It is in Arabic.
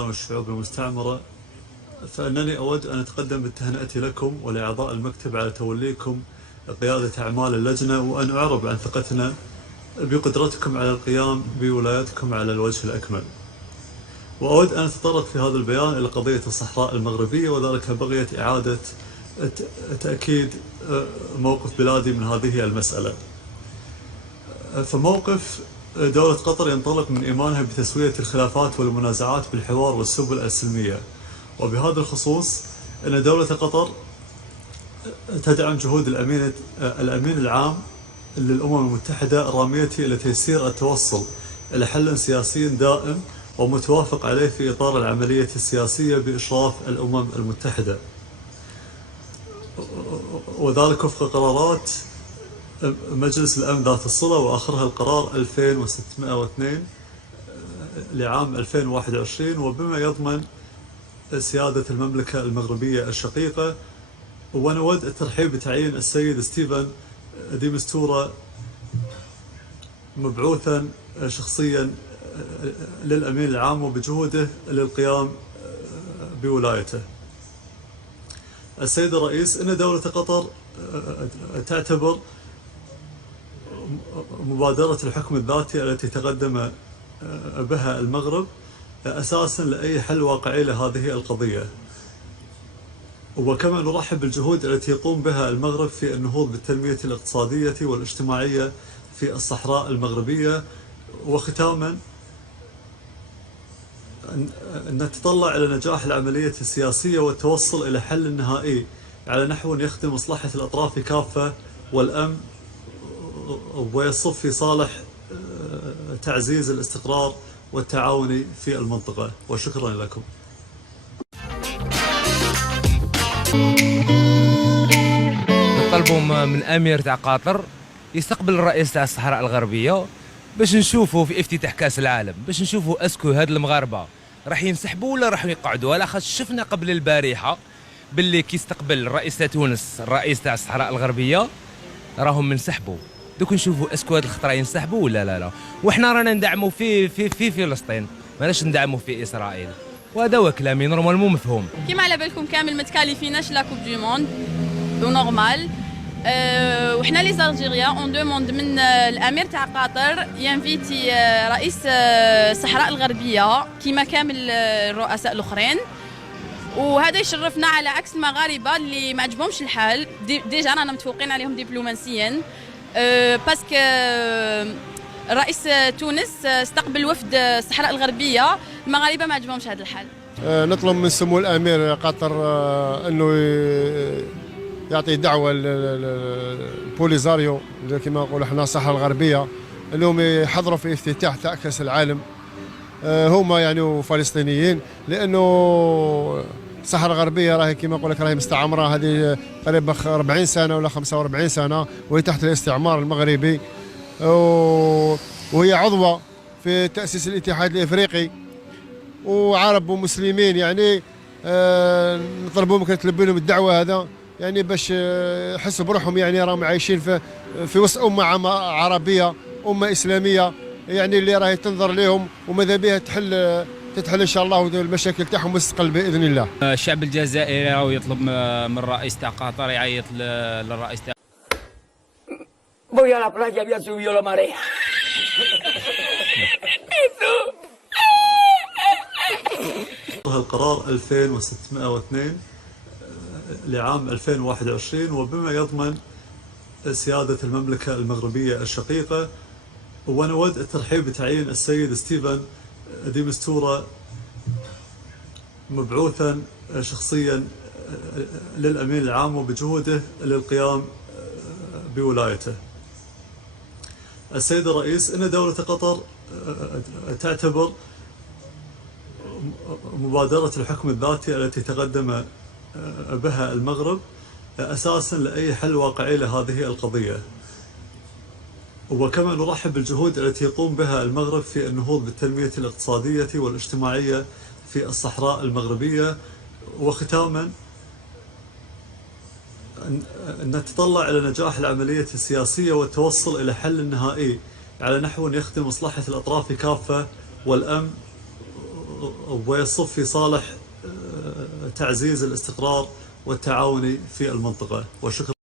والشعوب المستعمرة، فإنني أود أن أتقدم بالتهنئة لكم ولأعضاء المكتب على توليكم قيادة أعمال اللجنة، وأن أعرب عن ثقتنا بقدرتكم على القيام بولايتكم على الوجه الأكمل. وأود أن أتطرق في هذا البيان إلى قضية الصحراء المغربية، وذلك بغية إعادة تأكيد موقف بلادي من هذه المسألة. فموقف دولة قطر ينطلق من إيمانها بتسوية الخلافات والمنازعات بالحوار والسبل السلمية، وبهذا الخصوص أن دولة قطر تدعم جهود الأمين العام للأمم المتحدة الرامية إلى تيسير التوصل إلى حل سياسي دائم ومتوافق عليه في إطار العملية السياسية بإشراف الأمم المتحدة، وذلك وفق قرارات مجلس الأمن ذات الصلة، وآخرها القرار 2602 لعام 2021، وبما يضمن سيادة المملكة المغربية الشقيقة. ونود الترحيب بتعيين السيد ستيفن دي مستورة مبعوثا شخصيا للأمين العام وبجهوده للقيام بولايته. السيد الرئيس، إن دولة قطر تعتبر مبادرة الحكم الذاتي التي تقدم بها المغرب أساسا لأي حل واقعي لهذه القضية، وكما نرحب بالجهود التي يقوم بها المغرب في النهوض بالتنمية الاقتصادية والاجتماعية في الصحراء المغربية. وختاما نتطلع إلى نجاح العملية السياسية والتوصل إلى حل نهائي على نحو يخدم مصلحة الأطراف كافة والأمن، ويصب في صالح تعزيز الاستقرار والتعاون في المنطقة. وشكرا لكم. نطلبوا من امير تاع قطر يستقبل الرئيس تاع الصحراء الغربيه باش نشوفوا في افتتاح كاس العالم، باش نشوفوا اسكو هاد المغاربه راح ينسحبوا ولا راح يقعدوا. على خاطر شفنا قبل البارحه باللي كي استقبل الرئيس تاع تونس الرئيس تاع الصحراء الغربيه راهم منسحبوا. دوك نشوفوا اسكو هاد الخطره ينسحبوا ولا لا. وحنا رانا ندعموا في فلسطين، ماناش ندعموا في اسرائيل، وهذا هو كلامي نورمالمون مفهوم. كيما على بالكم كامل متكالفيناش لا كوب دو موند ونورمال. وحنا لي زالجيريا اون دوموند من الامير تاع قطر ينفيتي رئيس الصحراء الغربيه كيما كامل الرؤساء الاخرين، وهذا يشرفنا على عكس المغاربه اللي ما عجبهمش الحال. ديجا رانا متفوقين عليهم دبلوماسيا باسكو رئيس تونس استقبل وفد الصحراء الغربيه، المغاربه ما عجبهمش هذا الحال. نطلب من سمو الامير قطر انه يعطي دعوه للبوليزاريو كما نقولوا احنا الصحراء الغربيه انهم يحضروا في افتتاح تاع كاس العالم هما يعني وفلسطينيين، لانه الصحراء الغربيه راهي كما نقول لك راهي مستعمره هذه قريبا 40 سنه ولا 45 سنه، وهي تحت الاستعمار المغربي، وهي عضوه في تاسيس الاتحاد الافريقي، وعرب ومسلمين يعني نطلبوا منك تلبي لهم الدعوه هذا يعني باش يحسوا بروحهم يعني راهم عايشين في وسط امه عربيه، امه اسلاميه يعني اللي راهي تنظر لهم وماذا بها تتحل ان شاء الله المشاكل تاعهم مستقل باذن الله. الشعب الجزائري راهو يطلب من الرئيس تاع قطر يعيط للرئيس تاع Voy a la playa, había subido la marea. القرار 2602 لعام 2021، وبما يضمن سيادة المملكة المغربية الشقيقة. ونود الترحيب بتعيين السيد ستيفن دي مستورة مبعوثا شخصيا للأمين العام وبجهوده للقيام بولايته. السيد الرئيس، إن دولة قطر تعتبر مبادرة الحكم الذاتي التي تقدم بها المغرب أساسا لأي حل واقعي لهذه القضية، وكما نرحب بالجهود التي يقوم بها المغرب في النهوض بالتنمية الاقتصادية والاجتماعية في الصحراء المغربية. وختاما نتطلع إلى نجاح العملية السياسية والتوصل إلى حل نهائي على نحو يخدم مصلحة الأطراف كافة والأمن، ويصب في صالح تعزيز الاستقرار والتعاوني في المنطقة. وشكرا.